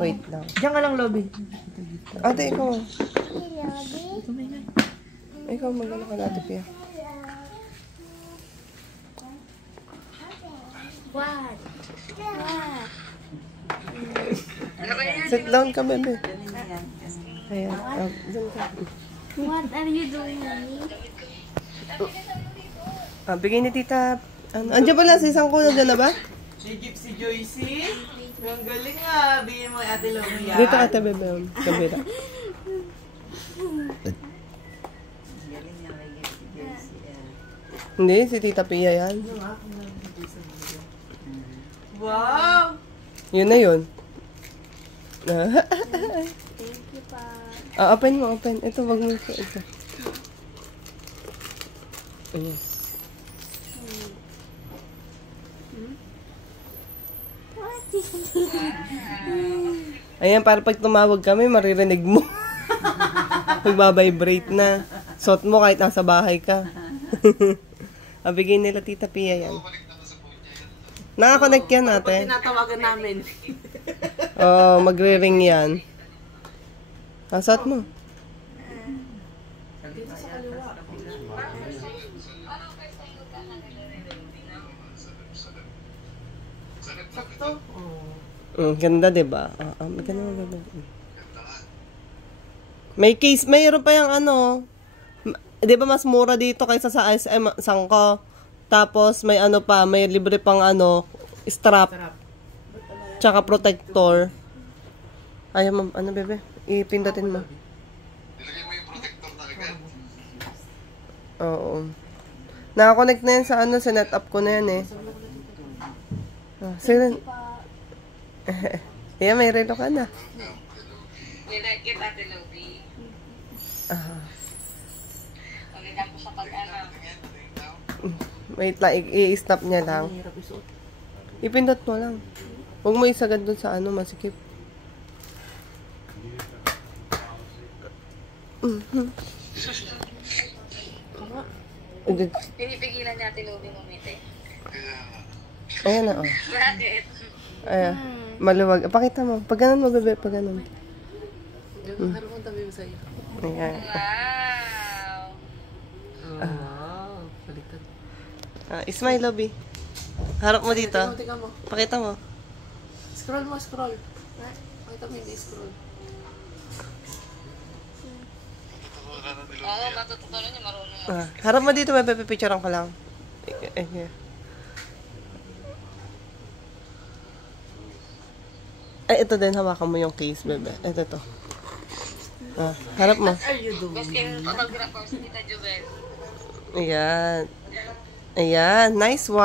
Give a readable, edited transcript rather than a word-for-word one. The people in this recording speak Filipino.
Wait lang. Diyan ka lang, Lobby. Ate, ikaw. Ikaw, magano ka natin, Pia. What? Sit down ka, bebe. Ayan. Doon ka. What are you doing, Mommy? Bigay ni tita. Andiyan pala, si isang kuno dyan na ba? Si Gypsy Joycey. Ang galing nga. Bigyan mo kay Ate Lobby yan. Dito ate, bebe. Kabila. Hindi, si tita Pia yan. Wow! Yun na yun. Thank you, Pa. Open mo, open. Ito, wag mo ito. Ayan. What? Ayan, para pag tumawag kami, maririnig mo. Magbabibrate na. Suot mo kahit nasa bahay ka. Bigay nila tita Pia yan. Nakakonect yan natin. Tinatawagan namin. Magre-ring yan. Suot mo. Sakto. Ganda, diba? Maganda mo, bebe. May case, mayroon pa yung ano, di ba mas mura dito kaysa sa SM Sangko? Tapos may ano pa, may libre pang ano, strap, tsaka protector. Ayaw mo, ano bebe? Ipindutin mo. Nilagay mo yung protector na agad. Oo. Nakakonect na yan sa ano, sa net up ko na yan eh. Sige. Yeah, may relo ka na. Nilagkit Ate Lobby. Okay lang po sa pag-ano. Wait lang, i-stop niya lang. Ipindot mo lang. Huwag mo isagad doon sa ano, masikip. Pinipigilan niya Ate Lobby ngumiti. Ayan na, oh. Bakit? Ayan. Maluwag. Pakita mo. Pag ganun mo, bebe. Pag ganun. Harap mo tabi mo sa'yo. Ayan. Wow! Wow. Baliktad. Smile, Lobby. Harap mo dito. Tingnan mo. Pakita mo. Scroll mo, scroll. Pakita mo hindi scroll. Oo, matututunan niya marunong. Harap mo dito, bebe. Pipicturean ko lang. Ito din. Hawakan mo yung case, bebe. Ito to. Harap mo. What are you doing? Best kayo photographer si Tita Jovel. Ayan. Ayan. Nice one.